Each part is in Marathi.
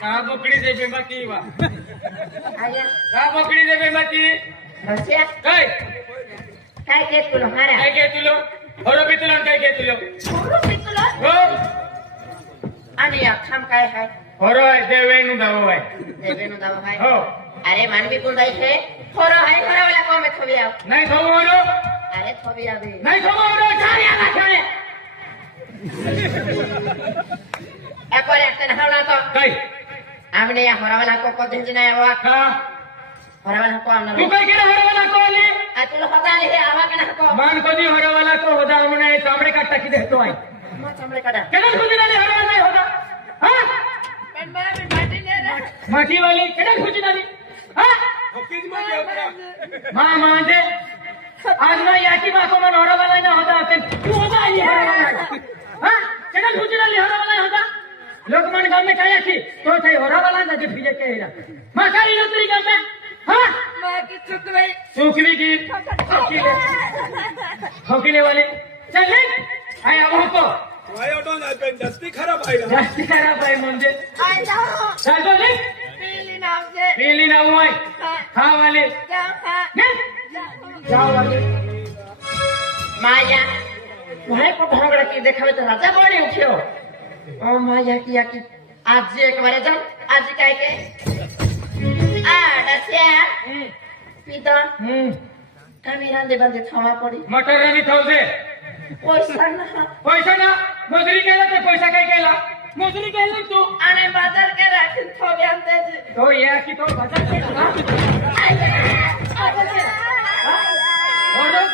का बोकडी दे बेमाती वा आया का बोकडी दे बेमाती बस्या काय काय के तुला हारा काय के तुलो होरो बी तुलो काय के तुलो होरो बी तुला हो आणि या खाम काय हाय होरो आहे देवेनु दाव आहे देवेनु दाव हाय हो अरे मानवी कोण जाय छे होरो हाय होरो वाला को में थोबी आव नाही थोबो होरो अरे थोबी आवे नाही थोबो होरो छाड़ी आला छाड़े एकबार एकतन हावना तो काय आमने या होरो वाला को दिन जिना आवा का होरो वाला को आमना तू काय केलं होरो वाला को आली आ तुला होता हे आवा के ना को मान कधी होरो वाला को होदा म्हणे चामडे काट टाकी देतो आहे मा चामडे काढा केलं खुजी नाली होरो वाला नाही होता हा पण मामी माटी ने रे माटी वाली केलं खुजी नाली हा ओकेज मध्ये आपला मा मांदे आज ना याची बाको मन होरो वाला ना होता ते तू होता आहे हा केलं खुजी नाली होरो वाला होता लोकमान गांव में काय की तो थे होरो वाला ना जे फिजे के हेरा मा काली नतरी गांव में हा मा की चुकवे सुखली की ठोकीले वाले चल ले आय आवो को वायोडोन आपण जास्ती खराब आहे ना जास्ती खराब आहे म्हणजे आय जाओ चल तो ले पीली नाम से पीली ना हुआ खा वाले जाओ खा जाओ वाले माया वहां को भोगड़ा की देखावे तो राजा बड़ी उठियो ओ माया की आज जे एक बार जा आज काय के आ डसिया पीता कामीरा दे बंदे थवा पड़ी मटर रानी थाउजे पैसा ना मजुरी केला तर पैसा काय केला मजुरी केली तू आणि बाजार के राखीन थोबे आणते तो या की तो बाजार केला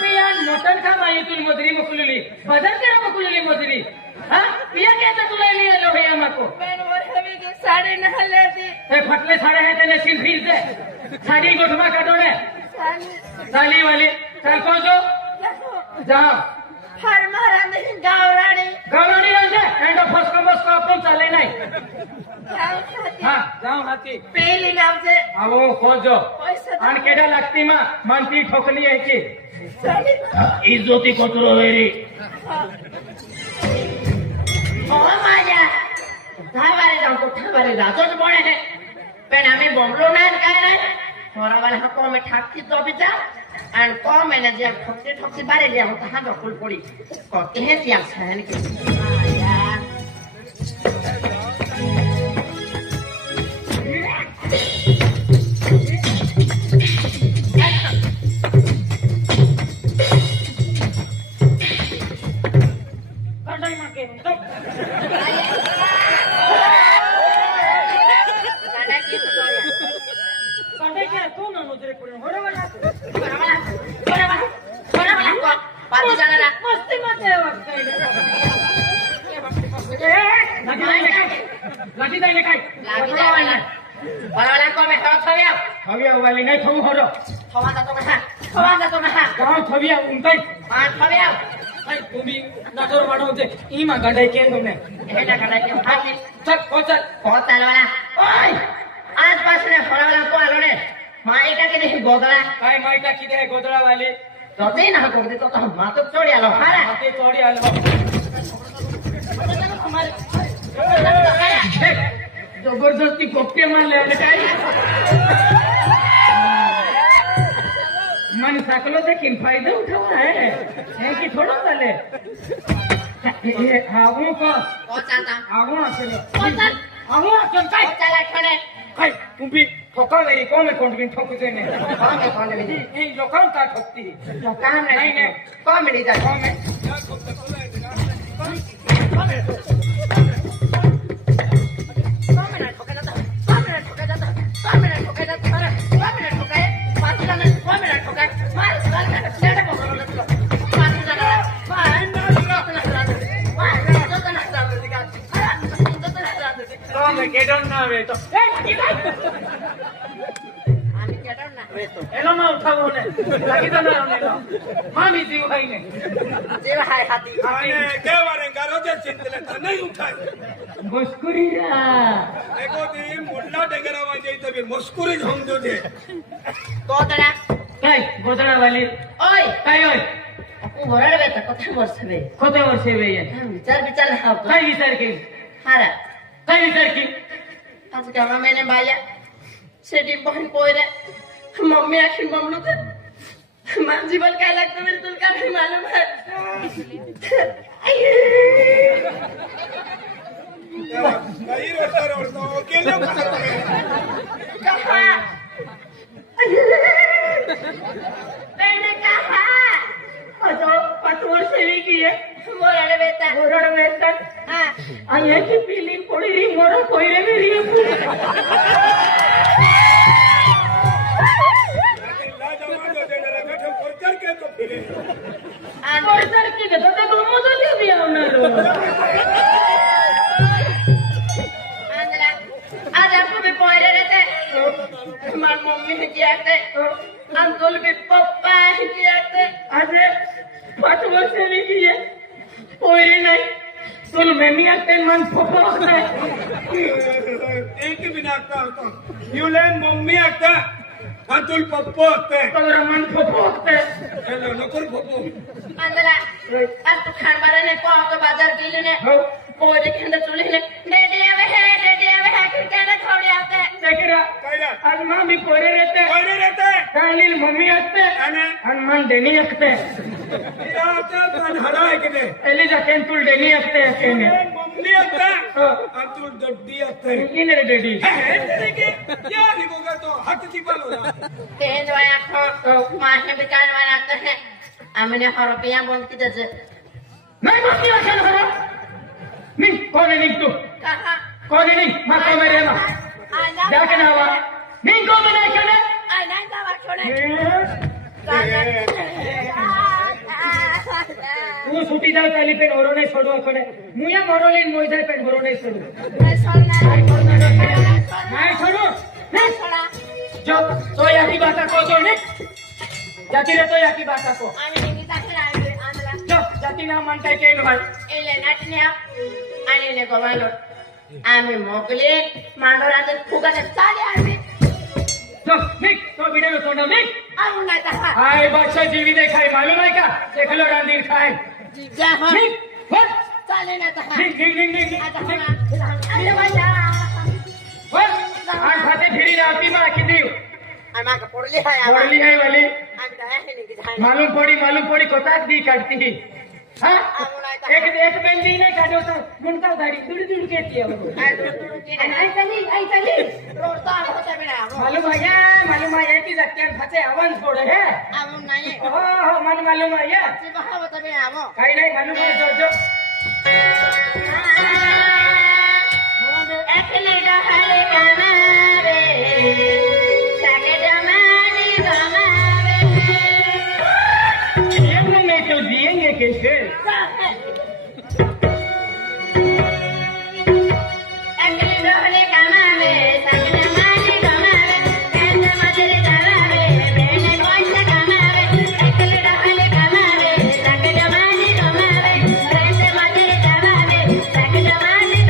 पिया मटन खा माई तू मजुरी मकुलली बाजार केला मकुलली मजुरी हा पिया कहता तुला लिया लो भैया मको मैं वो हवी की साड़ी न लेती ते फटले साड़े हैं तेने सिर फिर से साड़ी गोठवा काटो ने साली वाली चल को जो जाओ हर मारा नहीं गावराणी गावराणी रांजे एंड फसको मस्को आपण चाले नाही हा जाओ हाती पीली नाम से आवो को जो पैसा आन केडा लागती मा मानती ठोकली आहे की साड़ी इज्जती कोतरो वेरी ओ माया धावारे जाऊ तो धावारे राजो जो बड़े है पण आम्ही बोंबलो नाही काय नाही थोड़ा वाला हको में ठाकी तो बिचा आणि को मैंने जे ठोकती बारे लिया होता हा गकुल पड़ी कहते हैं क्या सहन के माया कंडाई माके कंडाई क्या तू ना नजरे पडून होरे वाला पाती जाणारा मस्ती मते वाटते लाठी जायले काय बराबर को में थविया थविया वाली नाही थवू होरो थवा जातो महा गाव थविया उंकाई हां थविया काय तुम्ही नजर वाढवते ई मा गाडे के तुमने हे ना करा के हाथी चल को चल वाला ओय आज पासने फळावाला को आलो ने माईका के देखी गोदळा काय मायका किती आहे गोदळा वाले तो ते ना को दे तो मातो चोडी आलो हारा हाते चोडी आलो जबरदस्ती गोप्य मानले आणि काय मन साकलो देखील फायदा उठावा है हे की थोडं झाले हे आवू को चालता आवू असेल चल आवू असेल काय चला खणे काय तुम्ही ठोकावे कोण कोण ठोकते ने कोण हे लोकांना का ठोकती लोकांना नाही नाही नाही कॉमेडी जा मामी जीव खाई ने जीव हाय हाती અને કેવારે ગારોજે ચિંતલે તને ઉઠાય मुस्कुरीला એકો દી મોટલા ડેગરાવા જઈ તો મુસ્કુરી જ સમજો છે કોતડા काय गोदळावाली ઓય काय होय હું વરડવે તો કથા વર્ષવે कोणत्या वर्षी वेय વિચાર વિચાર હાવ काय विचार केली હારા काय विचार की आज गावा मैंने बाया सेडी बहन पोयरे मम्मी आखिर ममलू थे मां जीवन क्या लगता मेरे तुल का नहीं मालूम है काही रस्ता रोडतो केलं कहा मैंने कहा पाच वर्ष की आहे मोराडे बेटा ओरड वेतात हाँ आणि याची फिलिंग पडी री मोर कोयरे मेरी कोर्सर की घेतो ते गमत होती आवणार आज आपको भी पोयरे रहते हमारी मम्मी ने किया थे अंकुल भी पप्पा ने किया थे आज 5 वर्ष की आहे कोयरे नाही तुल मेमी असते मन फोफो नाही एक बिना आता होता युलेन मम्मी आता अतुल पप्पो असते तर मन फोफो असते हेलो नकोर पप्पो अंदला आज तू खान बारा ने को तो बाजार गेली ने हो पोरे के अंदर चुली ने डेडी आवे है किरकेट खोड़ी आते देखरा कायला आज मां भी कोयरे रहते कोयरे रहते काली मम्मी असते आणि आणि मन डेनी असते या आता धडा आहे की नाही एली जाते तुल डेनी असते केने मम्मी आता अतुल दड्डी असते इने डेडी क्या दिखोगा तो हाथ की बाल हो तेज वाया खो माहे बिकान वाला आते हैं हमने रुपया बंद की दे नाही मम्मी असेल खरं मी कोण आहे तू कहा कोण आहे मा को मेरे मा जाके नावा मी को नाही केले आई नहीं जावा छोड़े तू सुटी जाऊ चाली पेन ओरो नाही सोडू कोणे मुया मोरोलीन मोय जाय पेन ओरो नाही सोडू नाही सोडू नहीं छोड़ा जो तो याकी बाता को तो ने जाती रे तो याकी बाता को आम्ही निघी जाते आंदला जो जाती ना म्हणताय केन भाई एले नाटण्या आणि ने गोवालो आम्ही मोकले मांडोराचे फुगाचे चाले आम्ही जो निक तो वीडियो सोडो निक आऊन नाही तहा हाय बादशाह जीवी देखाय मालूम आहे का देखलो रांदीर खाय जा हो निक वर चाले नाही तहा निक निक निक निक आता निक होना अरे वाया वर आन खाते फिरी राती मा किती आम्हा का पोरली हाय आम्हा बोलली आहे वाली आम्ही काय हे निघी जाय मालूम पडी कोतात दी काढती हा आऊन नाही तहा एक पेंटिंग नाही काढो तर गुणका गाडी दुडी दुडी केती आहे आई चली रोड तो आलो होता बिना मालूम आहे की जक्क्यान फाचे आवाज फोड हे आऊन नाही हो मन मालूम आहे ती बहा होता बिना आमो काही नाही मालूम आहे जो एकले रहले कमावे सके जमानी गमावे ये नहीं तो दिएंगे कैसे एकले रहले कमावे सके जमानी गमावे कैसे मजरे जमावे बेने कोई कमावे एकले रहले कमावे सके जमानी गमावे कैसे मजरे जमावे सके जमानी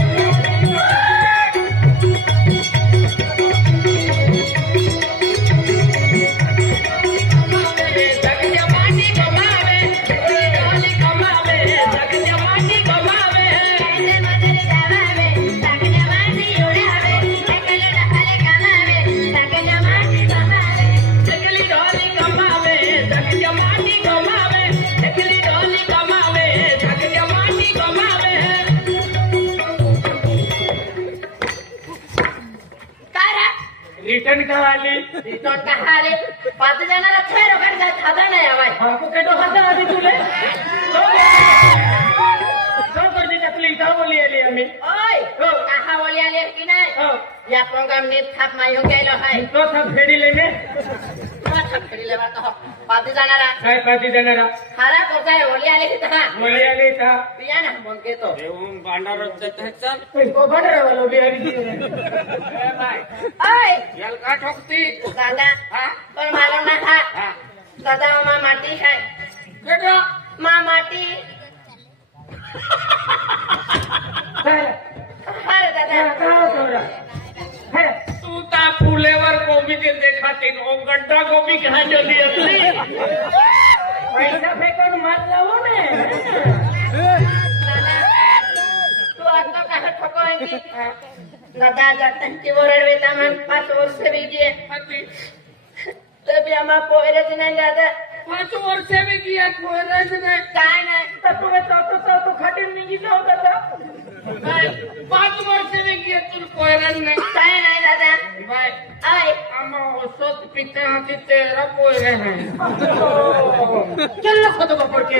रिटर्न का आली रिटर्न कहा आले 5 जणांना छेरो करता खादा नाही आवाय आपको के तो खाता आधी तुले तो करते तकलीफ का बोली आली आम्ही ओय कहा बोली आले की नाही हो या प्रोग्राम नीट थाप मायो गेलो हाय तो सब फेडी लेने थाप करीले बा तो 5 जणांना काय पाती देणारा खारा कोजाय बोली आले की तहा बोली आली था पिया ना बोल के तो येऊन भांडारच चल इसको बंद वालो बिहारी ओय याल का ठोकती दादा पण मालूम ना खा दादा मामा माटी है केटा माँ माटी अरे दादा तू ता फुलेवर गोबी के देखाती ओ गड्ढा गोबी कहाँ चली असली पैसा फेकून मात लावो ने दादा तू आता कहा ठोको है दादा टंकी ओरडवेता मग 5 वर्ष वेगळी तबी आम्हा पोरच नाही दादा 5 वर्ष वेगळी आहे पोरच नाही काय नाही तर तुम्ही चौथं खाटील निघितलं होतं तर 5 वर्ष वेगळी आहे तुला पोरच नाही काय नाही दादा बाय आय आम्हा औषध पिते हाती 13 पोरं आहे चल खतो का पडके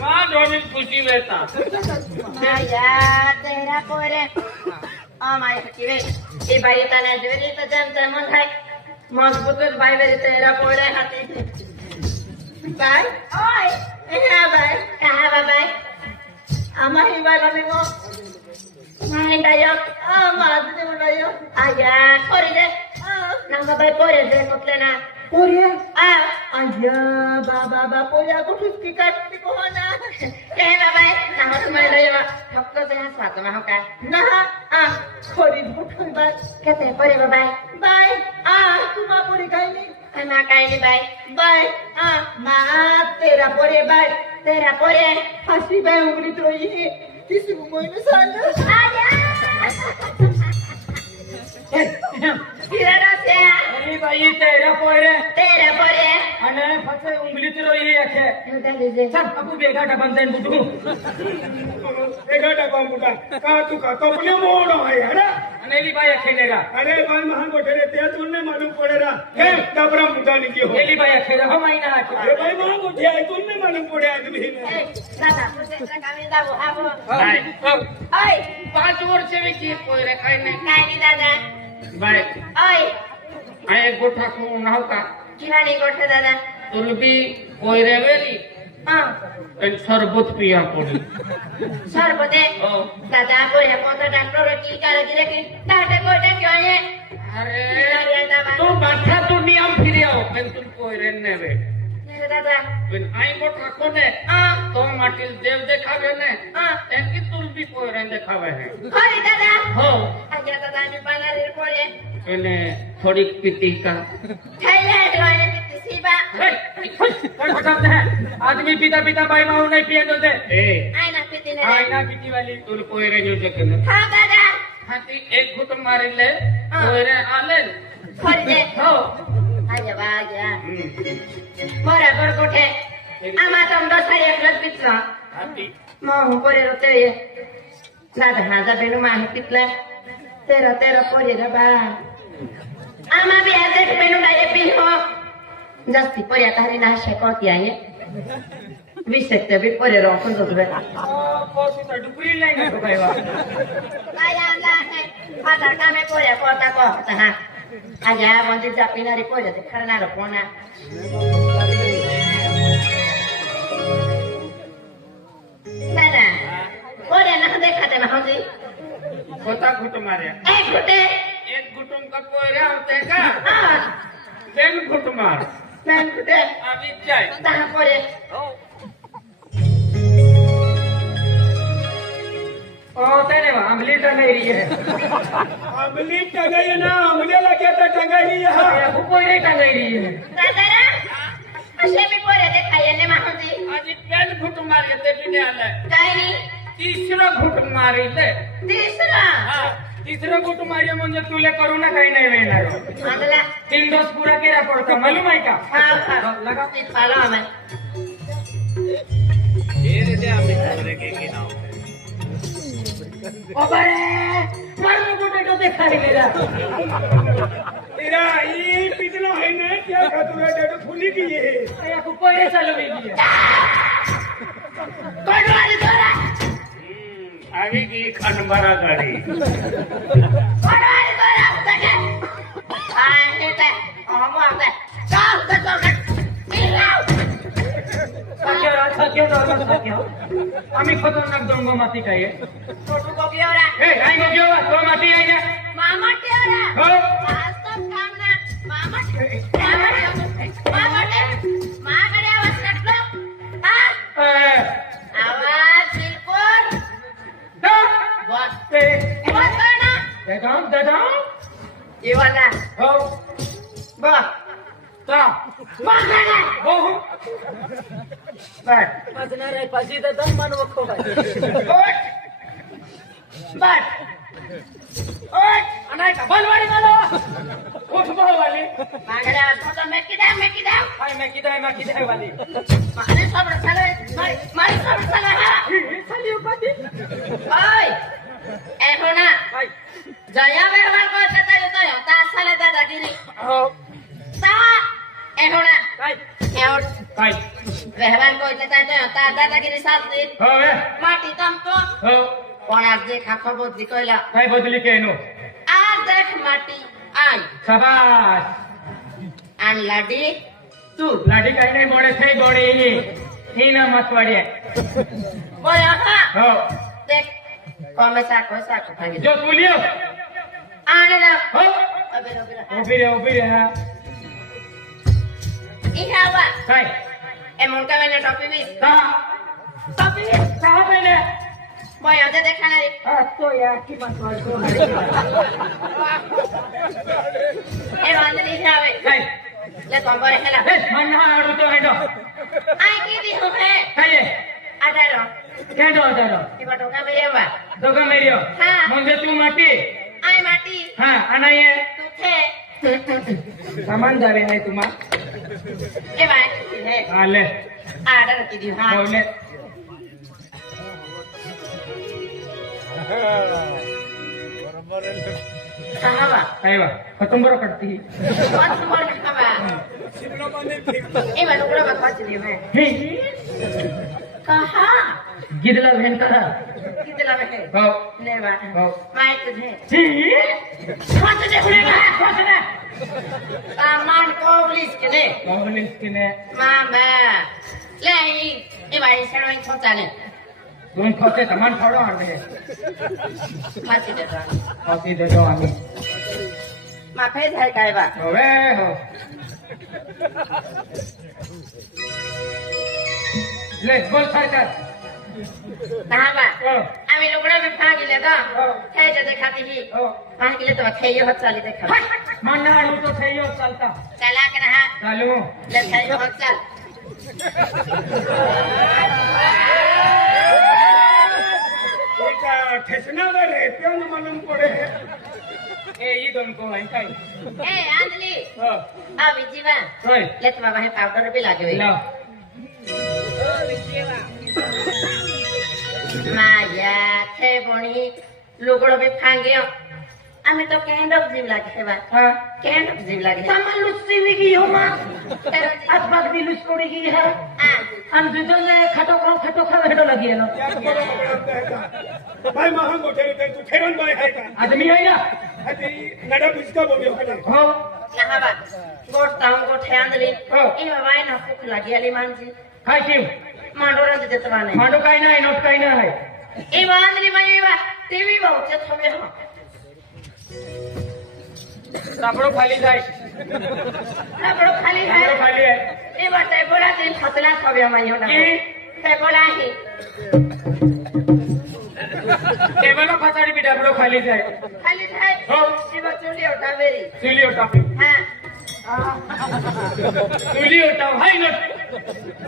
मां दोन्ही खुशी वेता माया तेरा पोरे माय किवे ए बाई ताना जवेली तर जमता मग हाय मजबूतच बाई वेरी तेरा पोरे हाती बाय ओय हा बाय का बाय आम्हा ही बाला मी मो नाही डायो माझं ते डायो आया कोरी दे नंगा बाई पोरे दे म्हटले ना पोरे आया बाबा पोऱ्या कुठून की काटते कोणा काय बाबा ना तुम्हाला डायो फक्त ते स्वात मा हो काय ना खोरी कुठून बाय कते पोरे बाय बाय तुम्हा पोरे काय नाही ना काय नाही बाय बाय मा तेरा पोरे बाय तेरा पोरे फाशी बाय उंगली त्रोई किस मोइने सांग आया अरे बाई 13 पोरं तेरा पोरे અને ફસે ઉંગલી તો રોઈ છે સબ કપુ બેગા ડબન દેન બુટુ एका डबा मुठा का तू का कपने मोड़ है अरे અનેલી બાઈ ખેનેરા अरे भाई महान गोठे ते तुमने मालूम पड़ेगा हे डबरा मुठा निकी हो એલી બાઈ ખેરા હો મહિના अरे હાકી भाई महान गोठे है तुमने मालूम पड़े आदमी ने दादा तुझे कामी दाबो आबो બાઈ ओय 5 વર્ષ વેકી પોરે કાઈ નહીં काय नाही दादा બાઈ ओय આ એક ગોઠા કો નાવ કા किराणी गोठे दादा तुलबी પોરે વેલી એક શરબત પિયા પડી सरबते दादा पोरे पोता डॉक्टर की करे की लेकिन दादा गोठे क्यों है અરે તું બાઠા તું નિયમ ફરી આવ પણ તું પોરે ને વે मेरे दादा પણ આઈ ગોઠા કોને તો માટીલ દેવ દેખાવે ને એકી તુલબી પોરે દેખાવે હે खोरी दादा हो आजा दादा मी पानारे पोरे એને થોડીક પીટીકા थाईलैंड वाले पिसीबा कौन बताते हैं आदमी पीता पीता बाई माऊ नहीं पिए तो दे आईना पिती ने आईना पीती वाली तुल कोयरे जो जकन हां दादा हाथी एक घुट मारे ले कोयरे आले खोरी दे हो आजा बाजा बराबर गोठे आमा तुम दोसारी एकलच पितला हाथी मग पोरे रोते ये दादा हाजा बेनु माही पितला तेरा पोरे रे बा आमा भी आजे बेनु डाये पी हो जास्ती पोरे तारी ना शेकोती आहे विषय भी पोरे रोखून जोडवे पोसी तो डुकरी लेंगे तो भाई वा आया आला है आधार का में पोरे पोता को हा आजा मंदिर जा पिनारी पोरे ते खरना रो कोना दादा पोरे ना देखाते ना होजी कोता घुट मारे एक घुटे एक घुटुम का कोयरे होते का हां बेन घुट मार मैं घुटे अभी जाए दाना पोरे ओ तेरे वा अमली टंगाई रही है अमली टंगाई ना अमले लगे तो टंगाई है ये कोयरे टंगाई रही है दादा असे मी पोरे देखाये ने माहोजी आज बेन घुट मारे ते बिने आले काय नाही तीसरा घुट मारी ले तिसरा तिसरं घुट मारी म्हणजे तुले करू ना काही नाही मिळणार अगला 3 डोस पूरा केला पडतो मालूम आहे का हां लगा पालो हमें ओ बरे मारू घुटे तो दिखाई मेरा तेरा ये पिछला है ना क्या खतरा डेट खुली की है या को कोयरे चालू वेगी है कोडवाली तोरा आगे की खंडबरा गाड़ी कोडवाली तोरा तके हे ते अमो आते चल ते चल मिलाओ थक्यो आम्ही खतरनाक दंग माती काय छोटू को घेवरा ए काय गयो तो माती आहे ना मामा टेवरा हो वास्तव काम ना मामा माकडे आवाज काढलो आवाज बिलकुल बस बस ना दादा ये वाला हो बस ता बस ना हो बस वाजणार आहे पाजी दादा मन वखो बट ओय अनाय का बलवाडी मालो उठ वाली मागड्या तो मैं किदा हाय मैं किधर वाली मारे सब चले मारे सब चले हा खाली उपाधी ओय ए होना हाय जया व्यवहार करता येतो ता साले दादागिरी हो ता ए होना काय एवढ काय व्यवहार करता येतो ता दादागिरी साथी हो बे माटी तमतो हो पण आज देखा खबर दिकला काय बदली के नो आज देख माटी आई शाबाश आन लाडी तू लाडी काही नाही बोडे થઈ બોડે એની હીના મતવાડી बोया हा हो देख कोमेसा कोसा को भागी જો તું લ્યો आने ना हो अबे ઉભી રે હા इहावा काय ए मुंका मैंने टॉपी भी सा સાહેબ ને बोया दे देखा नहीं હા તો યાર की મતવાડી તો ए वांदली जावे काय ले कंबर हेला એ મન્ના આડું તો હેડો आई की दी हो है કાયે आडारो કેડો ચાલો ई बटोका मेरे बा દોગા મેર્યો હા. મુંજે તું માટી आई माटी હા અનાયે तू थे सामान जावे है तुम्हा ए भाई है હા લે आडर की दी हां बोले कहावा आयवा कटुंबर कटती कौन नंबर कहावा शिमला बंदे ठीक ए बटोका बकवास ली है हे कहा गिदला भेन करा कितला में है हो ले बा हो माय तुझे हे कौन तुझे खुलेगा कौन ना सामान को पुलिस के ले कांग्रेस के ने मामा ले आई ए भाई सड़वे खोचाले तुम खोचे सामान फाड़ो आने फांसी दे दो फांसी दे दो आमी माफे है काय बा होवे हो ले बोल सरकार कहां बा हो आमी लोगड़ा में फांसी ले दो हो थे जे दिखाती ही हो फांसी ले तो थे ये हट चाली देखा मन्ना आलू तो सही हो चलता चला के रहा चालू ले थे ये हट चल एका ठेसनावर आहे तेव्हा मला पडे ए ई दोन को है काय ए आंधली हो अभी जीवा होय ले तो बाबा है पाउडर भी लागे हुए लाओ माया थे बोणी लुगड़ो भी फांगे आम्ही तो कैंड ऑफ जीव लागे है बा हां कैंड ऑफ जीव लागे सामान लुच्ची वेगी हो मा आज बाग दी लुच कोडी की है हम जुदले खटो खा भेटो लगी है ना भाई महान मोठे रे तू ठेवून बाय आहे का आदमी है ना आधी नडा बिस्का बोलियो का हो यहाँ बा गोट ताऊ गोट है आंधली हो. ई बाबा ना भूख लगी अली मानजी काय क्यों मांडोरा दे देतवाने मांडो काय नाही नोट काय नाही ई आंधली माई बा टीवी बहुत थवे हो सापडो खाली जाय आपरो खाली सापडो है खाली आहे ई बाटे बोला दिन फसला थवे माई हो ना की ते बोला ही टेबल फसाडी बी डबडो खाली जाय खाली है हो. ई बचुली उठा मेरी चुली टाकी हां चुली उठाव हाय नोट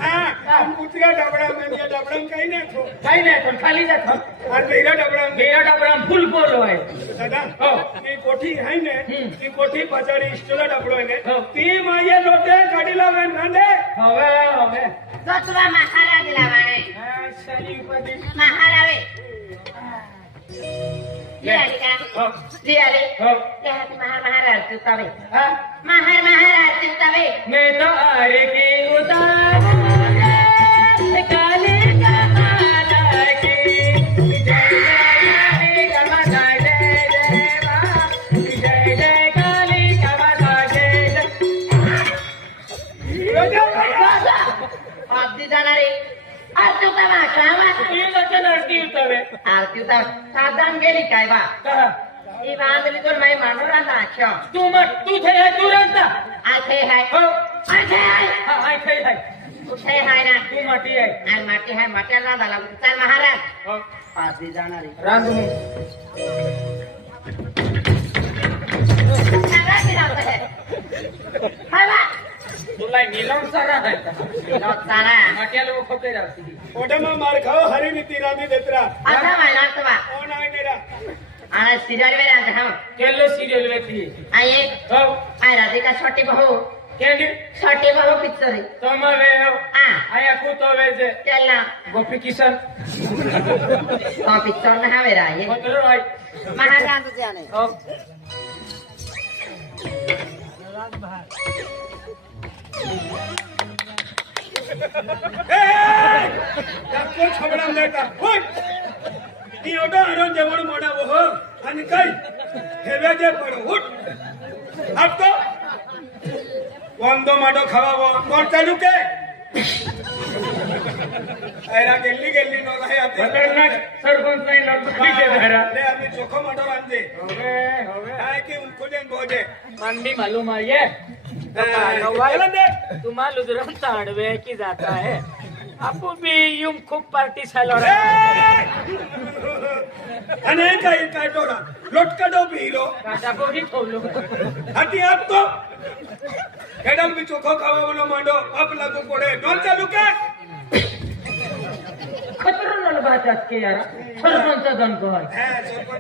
हा कुत्र्या डबडा म्हणजे डबडा काही नाही तो काही नाही पण खाली जात आणि वेगळा डबडा गेला डबरा फुल बोलो आहे दादा हो. ती कोठी आहे ने ती कोठी पचाडी इष्टला डबडो आहे हो. ने ती माया लोटे गाडीला वेन रांदे हवे गचवा महाराज लावाने शनी पदी महारावे लियाली का हो लियाली हो लिहाती महाराज तुतावे हा महाराज तुतावे मैं तो आरे की उतार काले का माला की जय जय कमला जय जय मां जय जय काली कमला जय अगदी जाणारे आरती उतावा कावा ये लगे लड़की उतावे आरती उताव साधारण गेली काय बा कहा ही बांधली तो नाही मानोरा नाख्यो तू मत तू थे है तू रहता आखे है हो आखे है हा हाय थे है कुठे हाय ना तू माटी आहे आणि माटी हाय माट्याला झाला चल महाराज हो आरती जाणारी रांधू सगळा गिरावत है हाय बा तुला नीलम सारा आहे का चाला माट्या लोक खोटे राहतील ओटे में मार खाओ हरी नीति रानी देतरा अच्छा महिला तो बा ओ नाही मेरा आना सीरियल में रहते हम केलो सीरियल में थी आइए हो आई राधिका छोटी बहू केंगे छोटी बहू पिक्चर है तुम वे हो आया को तो वे जे चलना गोपी किशन हाँ पिक्चर ना है मेरा ये मतलब आई महाराज तुझे आने हो को छबडा लेता उठ ती ओटा हरण जेवण मोडा हो आणि काय हेवे जे पडो उठ अब तो वंदो माडो खावावो कोण चालू के ऐरा गेल्ली गेल्ली नो नाही आते खतरनाक सरपंच नाही लढतो के घरा ले आम्ही चोखो माडो आणते होवे होवे काय की उनको देन बोजे मंडी मालूम है ये चला दे तुम्हाला लुजरम तांडवे की जाता है आपको भी यूं खूप पार्टी सालो आणि काय काय टोरा लोटकडो बिरो काटा को ही ठोलो हाती आप तो हेडल भी चोखो खावावलो मांडो आप लागू पडे डोल चालू के खतरनाक बात आज के यार सरपंच गण को है सरपंच